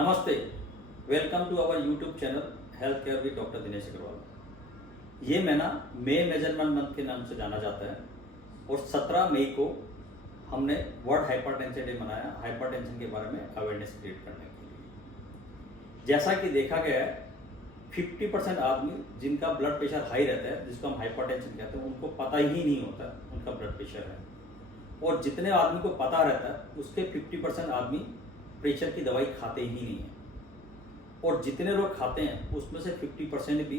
नमस्ते, welcome to our YouTube channel health care with doctor Dinesh Agarwal. ये महीना मे मेजरमेंट मंथ के नाम से जाना जाता है और 17 मई को हमने वर्ल्ड हाइपरटेंशन डे मनाया, हाइपरटेंशन के बारे में अवेयरनेस क्रिएट करने के लिए। जैसा कि देखा गया है 50% आदमी जिनका ब्लड प्रेशर हाई रहता है, जिसको हम हाइपरटेंशन कहते हैं, उनको पता ही नहीं होता उनका ब्लड प्रेशर है। और जितने आदमी को पता रहता है उसके 50% आदमी प्रेशर की दवाई खाते ही नहीं है, और जितने लोग खाते हैं उसमें से 50% भी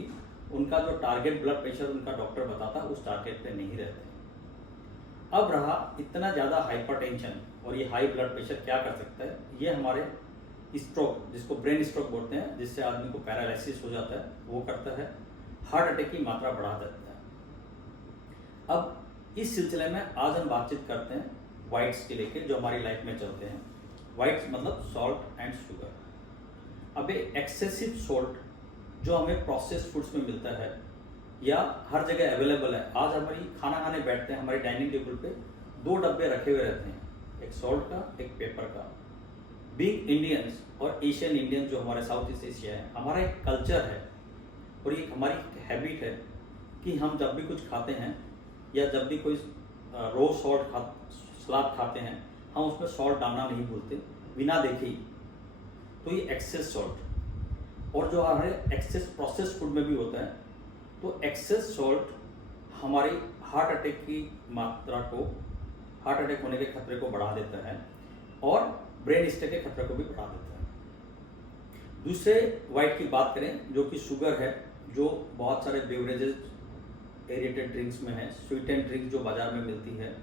उनका जो टारगेट ब्लड प्रेशर उनका डॉक्टर बताता है उस टारगेट पे नहीं रहते हैं। अब रहा इतना ज़्यादा हाइपरटेंशन और ये हाई ब्लड प्रेशर क्या कर सकता है, ये हमारे स्ट्रोक, जिसको ब्रेन स्ट्रोक बोलते हैं, जिससे आदमी को पैरालिसिस हो जाता है, वो करता है। हार्ट अटैक की मात्रा बढ़ा देता है। अब इस सिलसिले में आज हम बातचीत करते हैं वाइट्स के लेके, जो हमारी लाइफ में चलते हैं। वाइट्स मतलब सॉल्ट एंड शुगर। अब ये एक्सेसिव सॉल्ट जो हमें प्रोसेस्ड फूड्स में मिलता है या हर जगह अवेलेबल है। आज हमारी खाना खाने बैठते हैं, हमारे डाइनिंग टेबल पे 2 डब्बे रखे हुए रहते हैं, एक सॉल्ट का, एक पेपर का। बीइंग इंडियंस और एशियन इंडियंस, जो हमारे साउथ ईस्ट एशिया है, हमारा एक कल्चर है और ये हमारी हैबिट है कि हम जब भी कुछ खाते हैं या जब भी कोई रो सलाद खाते हैं, हम उसमें सॉल्ट डालना नहीं भूलते बिना देखे ही। तो ये एक्सेस सॉल्ट, और जो हमारे एक्सेस प्रोसेस फूड में भी होता है, तो एक्सेस सॉल्ट हमारी हार्ट अटैक की मात्रा को, हार्ट अटैक होने के खतरे को बढ़ा देता है और ब्रेन स्ट्रोक के खतरे को भी बढ़ा देता है। दूसरे वाइट की बात करें जो कि शुगर है, जो बहुत सारे बेवरेजेस, एरेटेड ड्रिंक्स में है, स्वीटेंड ड्रिंक्स जो बाजार में मिलती है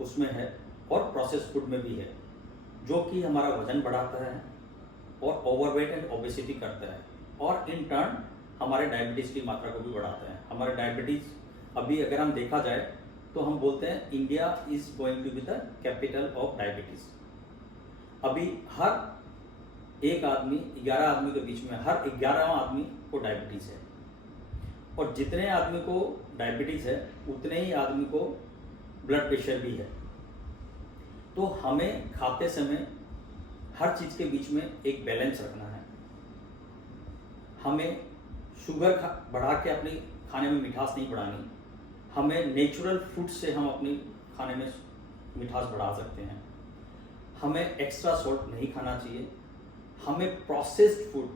उसमें है, और प्रोसेस फूड में भी है, जो कि हमारा वजन बढ़ाता है और ओवरवेट एंड ओबेसिटी करता है, और इन टर्न हमारे डायबिटीज़ की मात्रा को भी बढ़ाता है। हमारे डायबिटीज़ अभी अगर हम देखा जाए तो हम बोलते हैं India is going to be the capital of diabetes. अभी हर एक आदमी, 11 आदमी के बीच में हर 11वां आदमी को डायबिटीज़ है, और जितने आदमी को डायबिटीज़ है उतने ही आदमी को ब्लड प्रेशर भी है। तो हमें खाते समय हर चीज़ के बीच में एक बैलेंस रखना है। हमें शुगर बढ़ा के अपने खाने में मिठास नहीं बढ़ानी। हमें नेचुरल फूड से हम अपने खाने में मिठास बढ़ा सकते हैं। हमें एक्स्ट्रा सॉल्ट नहीं खाना चाहिए। हमें प्रोसेस्ड फूड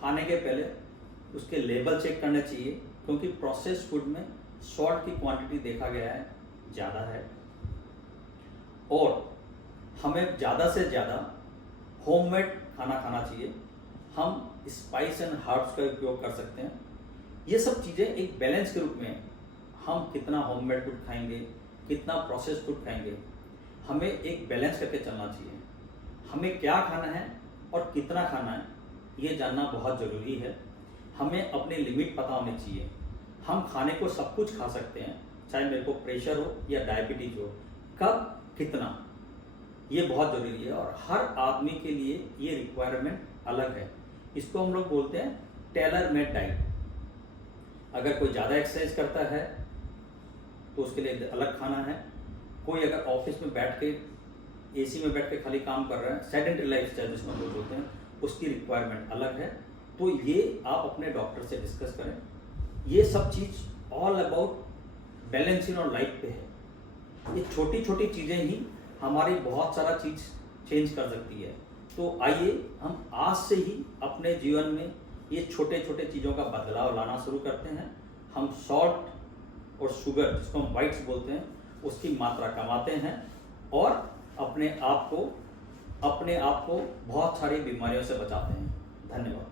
खाने के पहले उसके लेबल चेक करने चाहिए, क्योंकि प्रोसेस्ड फूड में सॉल्ट की क्वांटिटी देखा गया है ज़्यादा है। और हमें ज़्यादा से ज़्यादा होममेड खाना खाना चाहिए। हम स्पाइस एंड हर्ब्स का उपयोग कर सकते हैं। ये सब चीज़ें एक बैलेंस के रूप में, हम कितना होममेड फूड खाएंगे, कितना प्रोसेस्ड फूड खाएंगे, हमें एक बैलेंस करके चलना चाहिए। हमें क्या खाना है और कितना खाना है ये जानना बहुत ज़रूरी है। हमें अपनी लिमिट पता होनी चाहिए। हम खाने को सब कुछ खा सकते हैं, चाहे मेरे को प्रेशर हो या डायबिटीज हो, कब कितना, ये बहुत ज़रूरी है। और हर आदमी के लिए ये रिक्वायरमेंट अलग है। इसको हम लोग बोलते हैं टेलर मेड डाइट। अगर कोई ज़्यादा एक्सरसाइज करता है तो उसके लिए अलग खाना है। कोई अगर ऑफिस में बैठ के, एसी में बैठ के खाली काम कर रहा है, सेडेंटरी लाइफ स्टाइल जिसमें लोग होते हैं, उसकी रिक्वायरमेंट अलग है। तो ये आप अपने डॉक्टर से डिस्कस करें। ये सब चीज़ ऑल अबाउट बैलेंस इन और लाइफ पे है। ये छोटी छोटी चीज़ें ही हमारी बहुत सारा चीज़ चेंज कर सकती है। तो आइए हम आज से ही अपने जीवन में ये छोटे छोटे चीज़ों का बदलाव लाना शुरू करते हैं। हम सॉल्ट और शुगर, जिसको हम वाइट्स बोलते हैं, उसकी मात्रा कमाते हैं और अपने आप को बहुत सारी बीमारियों से बचाते हैं। धन्यवाद।